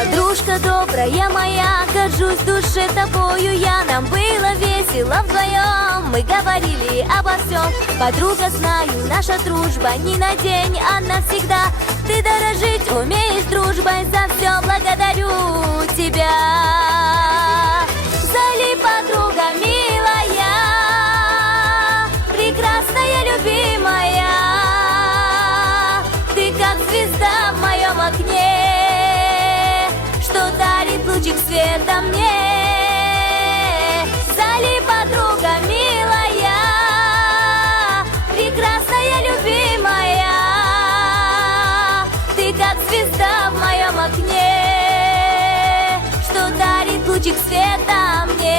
Подружка добрая моя, горжусь в душе тобою я. Нам было весело вдвоем, мы говорили обо всем. Подруга, знаю, наша дружба не на день, а навсегда. Ты дорожить умеешь дружбой, за все благодарю тебя. Зали, подруга милая, прекрасная, любимая, ты как звезда в моем окне, что дарит лучик света мне. Зали, подруга милая, прекрасная, любимая, ты как звезда в моем окне, что дарит лучик света мне.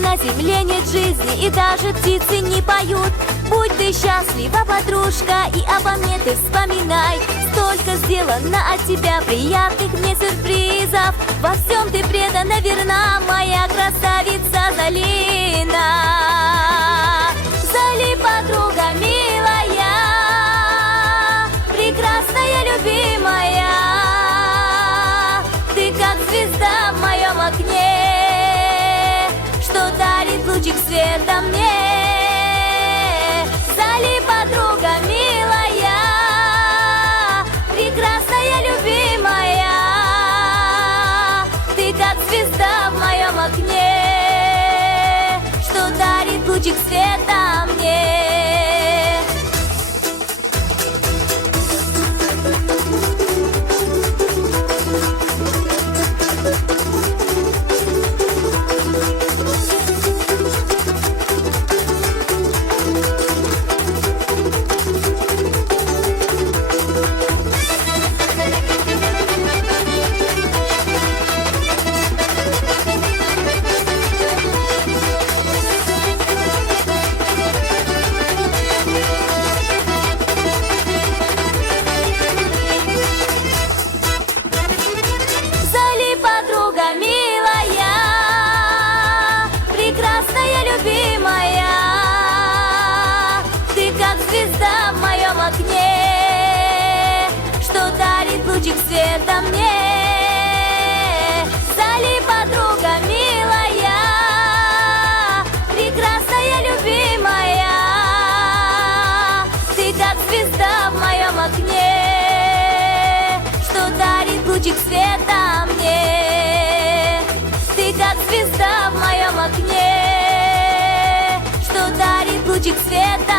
На земле нет жизни, и даже птицы не поют. Будь ты счастлива, подружка, и обо мне ты вспоминай. Столько сделано от тебя приятных мне сюрпризов. Во всем ты предана, верна, моя красавица Залина. Зали, подруга милая, прекрасная, любимая, ты как звезда в моем окне, что дарит лучик света мне. Зали, подруга милая, прекрасная, любимая, ты как звезда в моем окне, что дарит лучик света мне. Звезда в моем окне, что дарит лучик света мне. Зали, подруга милая, прекрасная, любимая, ты как звезда в моем окне, что дарит лучик света мне. Ты как звезда в моем окне, что дарит лучик света.